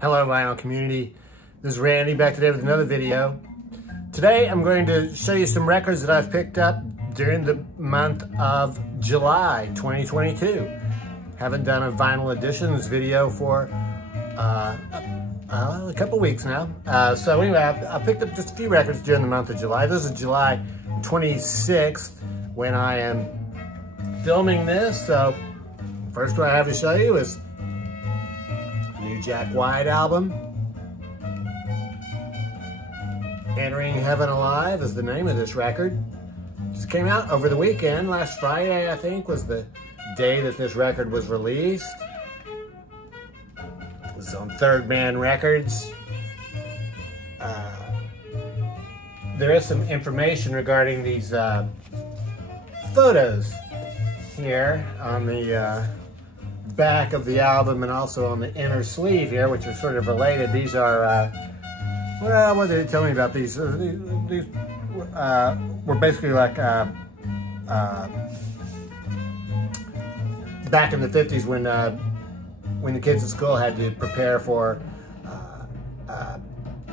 Hello vinyl community, this is Randy back today with another video. Today I'm going to show you some records that I've picked up during the month of July 2022. Haven't done a vinyl edition of this video for a couple weeks now. So anyway, I picked up just a few records during the month of July. This is July 26th when I am filming this. So first what I have to show you is new Jack White album. Entering Heaven Alive is the name of this record. Just came out over the weekend. Last Friday, I think, was the day that this record was released. It was on Third Man Records. There is some information regarding these photos here on the back of the album and also on the inner sleeve here, which are sort of related. These are, well, what did it tell me about these? These were basically like back in the 50s when the kids at school had to prepare for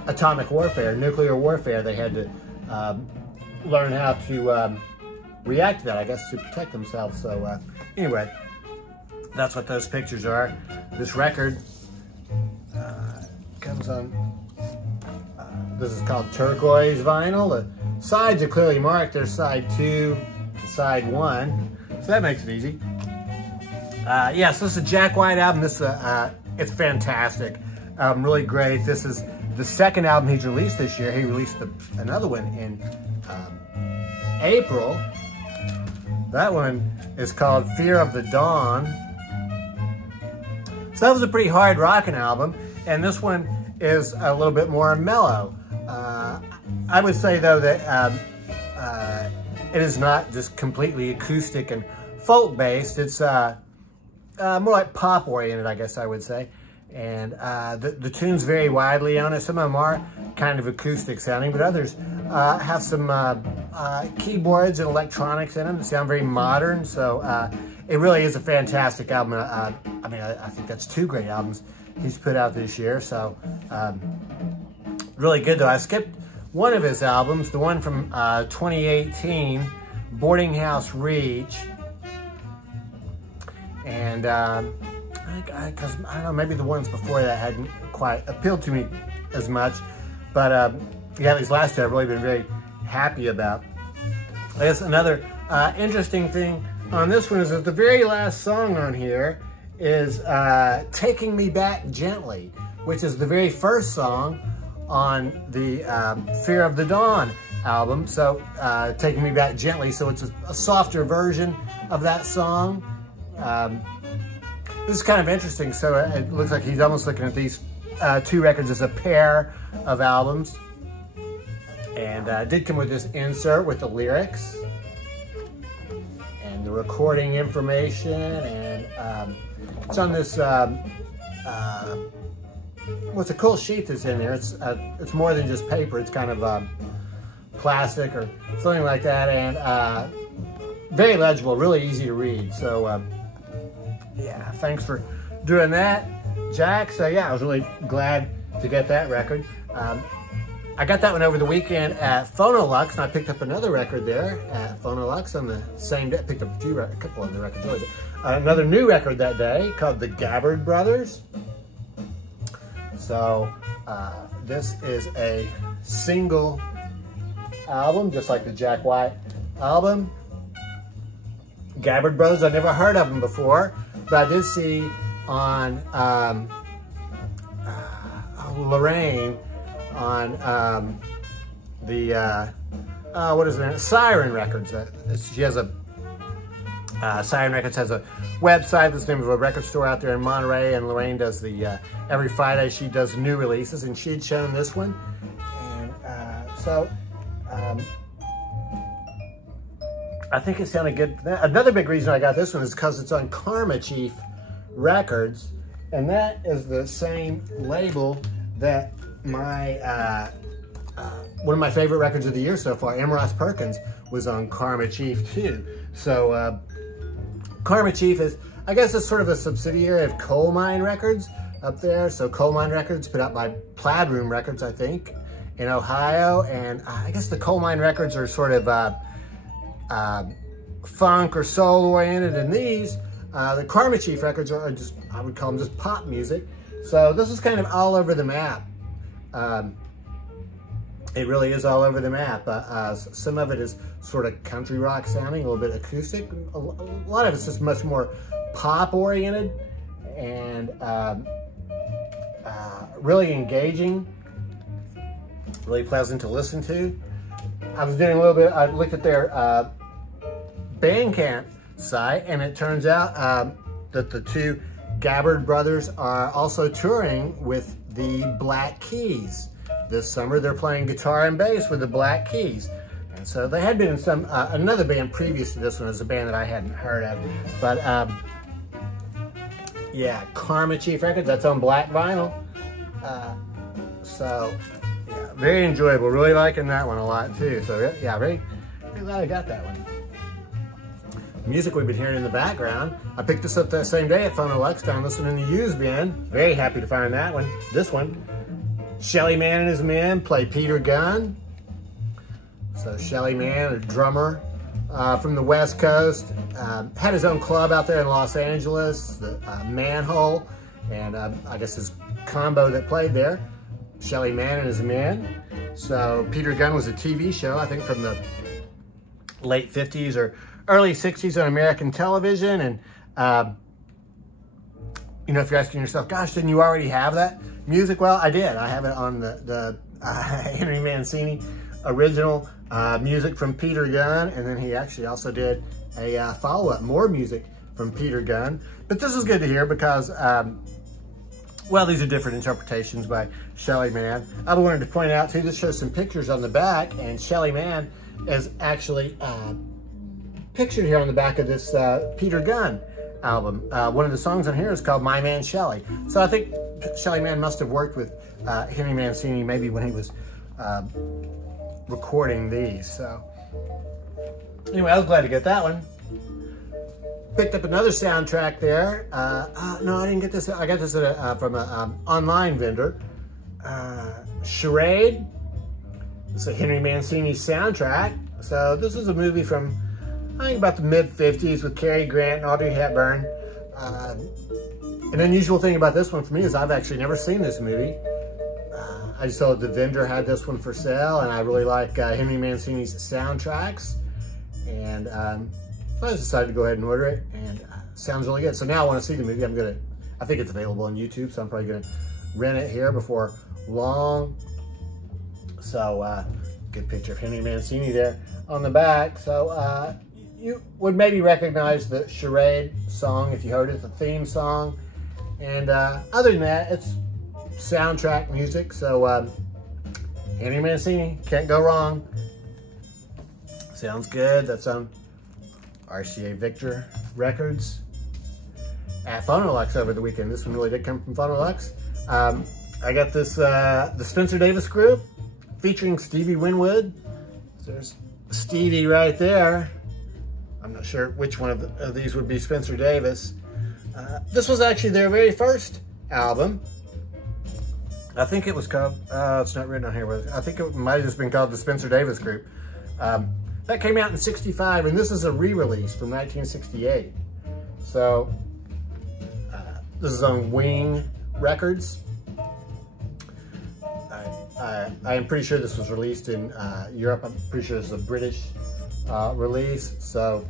atomic warfare, nuclear warfare. They had to learn how to react to that, I guess, to protect themselves. So anyway, that's what those pictures are. This record comes on, this is called Turquoise Vinyl. The sides are clearly marked. There's side 2 and side 1. So that makes it easy. Yes, this is a Jack White album. This it's fantastic. Really great. This is the second album he's released this year. He released another one in April. That one is called Fear of the Dawn. So that was a pretty hard rockin' album, and this one is a little bit more mellow. I would say though that it is not just completely acoustic and folk based. It's more like pop oriented, I guess I would say. And the tunes vary widely on it. Some of them are kind of acoustic sounding, but others have some keyboards and electronics in them that sound very modern. So it really is a fantastic album. I mean, I think that's 2 great albums he's put out this year. So really good though. I skipped one of his albums, the one from 2018, Boarding House Reach. And because I don't know, maybe the ones before that hadn't quite appealed to me as much. But yeah, these last 2 I've really been very happy about. I guess another interesting thing on this one is that the very last song on here is Taking Me Back Gently, which is the very first song on the Fear of the Dawn album. So Taking Me Back Gently, so it's a softer version of that song. This is kind of interesting. So it looks like he's almost looking at these 2 records as a pair of albums. And did come with this insert with the lyrics and the recording information, and it's on this, what's a cool sheet that's in there. It's more than just paper. It's kind of plastic or something like that, and very legible, really easy to read. So yeah, thanks for doing that, Jack. So yeah, I was really glad to get that record. I got that one over the weekend at Phonolux, and I picked up another record there at Phonolux on the same day. I picked up a couple of the records really. Another new record that day called the Gabbard Brothers. So this is a single album, just like the Jack White album. Gabbard Brothers, I've never heard of them before, but I did see on Lorraine on the what is it? Siren Records. She has a Siren Records has a website. That's the name of a record store out there in Monterey, and Lorraine does the every Friday she does new releases, and she had shown this one, and so I think it sounded good. Another big reason I got this one is because it's on Karma Chief Records, and that is the same label that my one of my favorite records of the year so far, M. Ross Perkins, was on Karma Chief too. So Karma Chief is, I guess, it's sort of a subsidiary of Coal Mine Records, up there. So Coal Mine Records, put out by Plaid Room Records, I think, in Ohio. And I guess the Coal Mine Records are sort of funk or soul oriented, and these, the Karma Chief Records are just, I would call them just pop music. So this is kind of all over the map. It really is all over the map. Some of it is sort of country rock sounding, a little bit acoustic. A lot of it's just much more pop oriented and really engaging, really pleasant to listen to. I was doing a little bit, I looked at their Bandcamp site, and it turns out that the two Gabbard Brothers are also touring with the Black Keys. This summer they're playing guitar and bass with the Black Keys. And so they had been in some, another band previous to this one, is a band that I hadn't heard of. But yeah, Karma Chief Records, that's on black vinyl. So yeah, very enjoyable, really liking that one a lot too. So yeah, very glad I got that one. Music we've been hearing in the background, I picked this up that same day at Phonolux, found this one in the used bin. Very happy to find that one. This one, Shelly Manne and his men play Peter Gunn. So Shelly Manne, a drummer from the West Coast, had his own club out there in Los Angeles, the Manhole, and I guess his combo that played there, Shelly Manne and his men. So Peter Gunn was a TV show, I think from the late 50s or early 60s on American television. And, you know, if you're asking yourself, gosh, didn't you already have that music? Well, I did. I have it on the Henry Mancini original music from Peter Gunn. And then he actually also did a follow-up, more music from Peter Gunn. But this is good to hear because, well, these are different interpretations by Shelly Manne. I wanted to point out too, this shows some pictures on the back, and Shelly Manne is actually pictured here on the back of this Peter Gunn album. One of the songs on here is called My Man Shelly. So I think Shelly Manne must have worked with Henry Mancini maybe when he was recording these. So anyway, I was glad to get that one. Picked up another soundtrack there. No, I didn't get this. I got this from an online vendor. Charade. It's a Henry Mancini soundtrack. So this is a movie from, I think, about the mid-50s with Cary Grant and Audrey Hepburn. An unusual thing about this one for me is I've actually never seen this movie. I just saw the vendor had this one for sale, and I really like Henry Mancini's soundtracks. And I just decided to go ahead and order it, and sounds really good. So now I want to see the movie. I think it's available on YouTube, so I'm probably gonna rent it here before long. So good picture of Henry Mancini there on the back. So you would maybe recognize the Charade song if you heard it, the theme song. And other than that, it's soundtrack music. So Henry Mancini, can't go wrong. Sounds good. That's on RCA Victor Records at Phonolux over the weekend. This one really did come from Phonolux. I got this, the Spencer Davis Group featuring Stevie Wynwood. So there's Stevie right there. I'm not sure which one of these would be Spencer Davis. This was actually their very first album. I think it was called, it's not written on here, but I think it might have just been called the Spencer Davis Group. That came out in '65, and this is a re-release from 1968. So this is on Wing Records. I am pretty sure this was released in Europe. I'm pretty sure this is a British release. So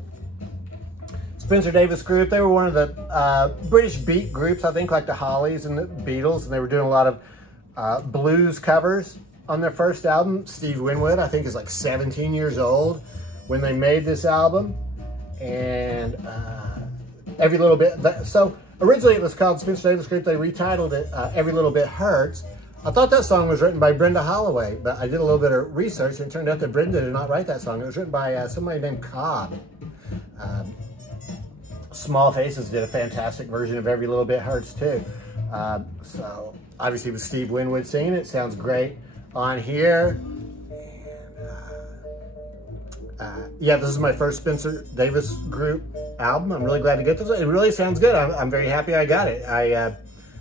Spencer Davis Group, they were one of the British beat groups, I think, like the Hollies and the Beatles, and they were doing a lot of blues covers on their first album. Steve Wynwood, I think, is like 17 years old when they made this album. And Every Little Bit, so originally it was called Spencer Davis Group. They retitled it Every Little Bit Hurts. I thought that song was written by Brenda Holloway, but I did a little bit of research and it turned out that Brenda did not write that song. It was written by somebody named Cobb. Small Faces did a fantastic version of Every Little Bit Hurts too. So obviously with Steve Wynwood singing it, sounds great on here. And, yeah, this is my first Spencer Davis Group album. I'm really glad to get this. It really sounds good. I'm very happy I got it.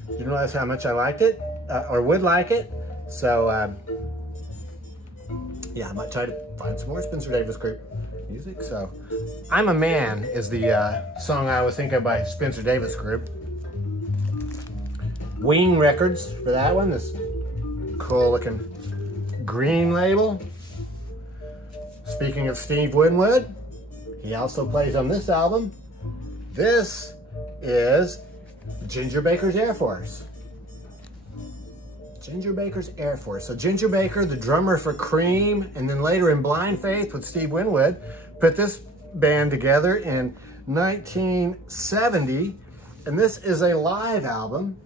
Didn't realize how much I liked it, or would like it. So, yeah, I might try to find some more Spencer Davis Group music. So, I'm a Man is the song I always think of by Spencer Davis Group. Wing Records for that one, this cool looking green label. Speaking of Steve Wynwood, he also plays on this album. This is Ginger Baker's Air Force. Ginger Baker's Air Force. So Ginger Baker, the drummer for Cream, and then later in Blind Faith with Steve Wynwood, put this band together in 1970, and this is a live album.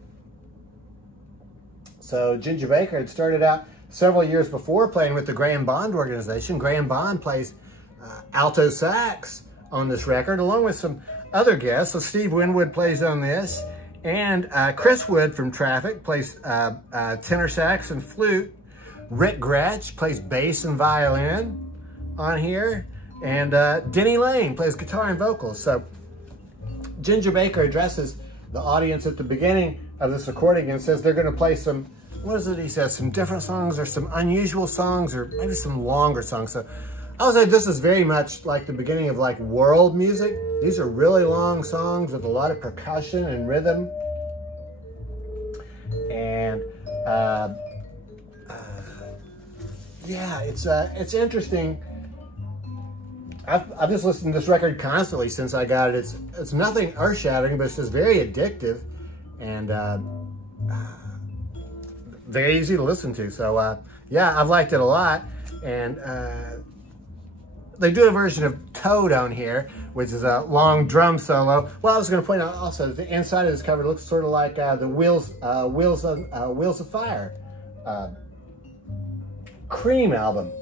So Ginger Baker had started out several years before playing with the Graham Bond organization. Graham Bond plays alto sax on this record, along with some other guests. So Steve Wynwood plays on this, and Chris Wood from Traffic plays tenor sax and flute. Rick Gretsch plays bass and violin on here, and Denny Lane plays guitar and vocals. So Ginger Baker addresses the audience at the beginning of this recording and says they're going to play some, what is it he says, some different songs or some unusual songs or maybe some longer songs. So I would say this is very much like the beginning of like world music. These are really long songs with a lot of percussion and rhythm. And yeah, it's interesting. I've just listened to this record constantly since I got it. It's nothing earth-shattering, but it's just very addictive and very easy to listen to. So yeah, I've liked it a lot. And they do a version of Toad on here, which is a long drum solo. Well, I was going to point out also that the inside of this cover looks sort of like the Wheels of Fire Cream album.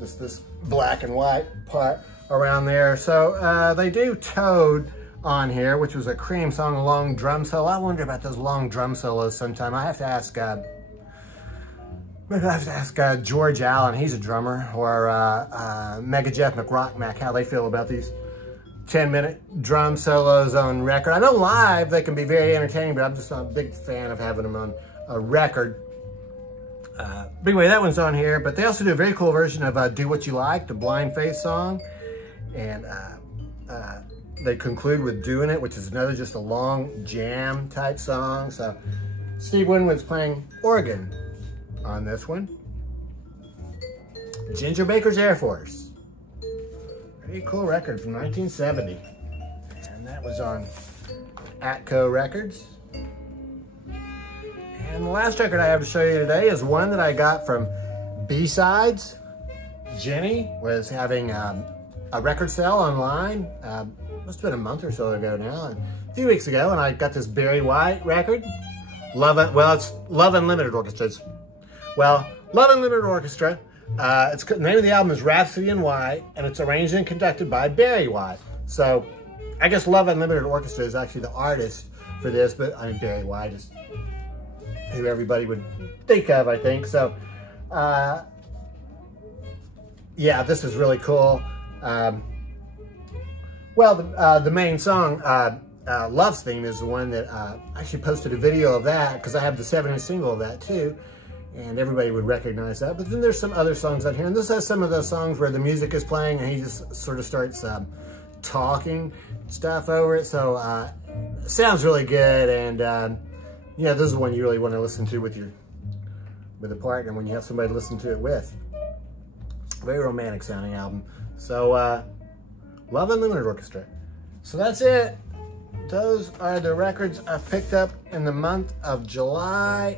This black and white part around there. So they do Toad on here, which was a Cream song, a long drum solo. I wonder about those long drum solos sometime. I have to ask, maybe I have to ask George Allen, he's a drummer, or Mega Jeff McRockmack, how they feel about these 10-minute drum solos on record. I know live they can be very entertaining, but I'm just not a big fan of having them on a record. But anyway, that one's on here, but they also do a very cool version of Do What You Like, the Blind Faith song. And they conclude with Doing It, which is another just a long jam type song. So Steve Wynwood's playing organ on this one. Ginger Baker's Air Force. Very cool record from 1970. And that was on Atco Records. And the last record I have to show you today is one that I got from B-Sides. Jenny was having a record sale online. Must have been a month or so ago now, and a few weeks ago, and I got this Barry White record. It's Love Unlimited Orchestra. Love Unlimited Orchestra. The name of the album is Rhapsody in White, and it's arranged and conducted by Barry White. So I guess Love Unlimited Orchestra is actually the artist for this, but I mean Barry White is who everybody would think of, I think. So yeah, this is really cool. The main song, Love's Theme, is the one that I actually posted a video of that because I have the 7-inch single of that too, and everybody would recognize that. But then there's some other songs on here, and this has some of those songs where the music is playing and he just sort of starts talking stuff over it. So it sounds really good, and yeah, this is one you really want to listen to with a partner when you have somebody to listen to it with. Very romantic sounding album. So Love Unlimited Orchestra. So that's it. Those are the records I've picked up in the month of July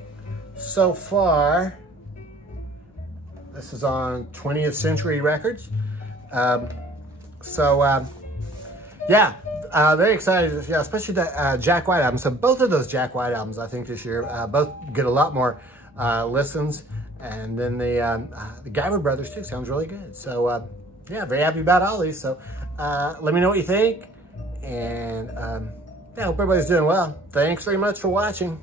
so far. This is on 20th Century Records. Yeah, very excited, yeah, especially that Jack White album. So both of those Jack White albums, I think this year, both get a lot more listens. And then the Gabbard Brothers too, sounds really good. So yeah, very happy about all these. So let me know what you think. And yeah, hope everybody's doing well. Thanks very much for watching.